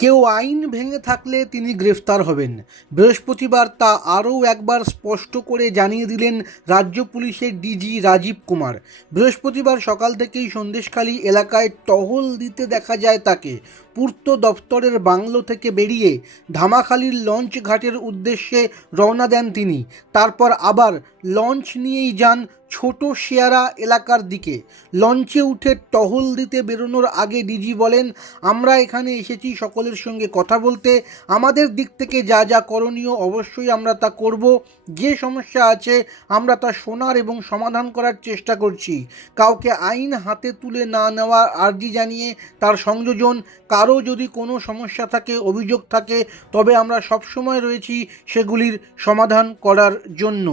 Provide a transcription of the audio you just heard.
কেউ আইন ভেঙে থাকলে তিনি গ্রেফতার হবেন। বৃহস্পতিবার তা আরও একবার স্পষ্ট করে জানিয়ে দিলেন রাজ্য পুলিশের ডিজি রাজীব কুমার। বৃহস্পতিবার সকাল থেকেই সন্দেশখালী এলাকায় টহল দিতে দেখা যায় তাকে। পূর্ত দপ্তরের বাংলো থেকে বেরিয়ে ধামাখালির লঞ্চ ঘাটের উদ্দেশ্যে রওনা দেন তিনি। তারপর আবার লঞ্চ নিয়েই যান ছোট শেয়ারা এলাকার দিকে। লঞ্চে উঠে টহল দিতে বেরোনোর আগে ডিজি বলেন, আমরা এখানে এসেছি সকলের সঙ্গে কথা বলতে। আমাদের দিক থেকে যা যা করণীয় অবশ্যই আমরা তা করব। যে সমস্যা আছে আমরা তা শোনার এবং সমাধান করার চেষ্টা করছি। কাউকে আইন হাতে তুলে না নেওয়ার আর্জি জানিয়ে তার সংযোজন, কারো যদি কোনো সমস্যা থাকে, অভিযোগ থাকে, তবে আমরা সবসময় রয়েছি সেগুলির সমাধান করার জন্য।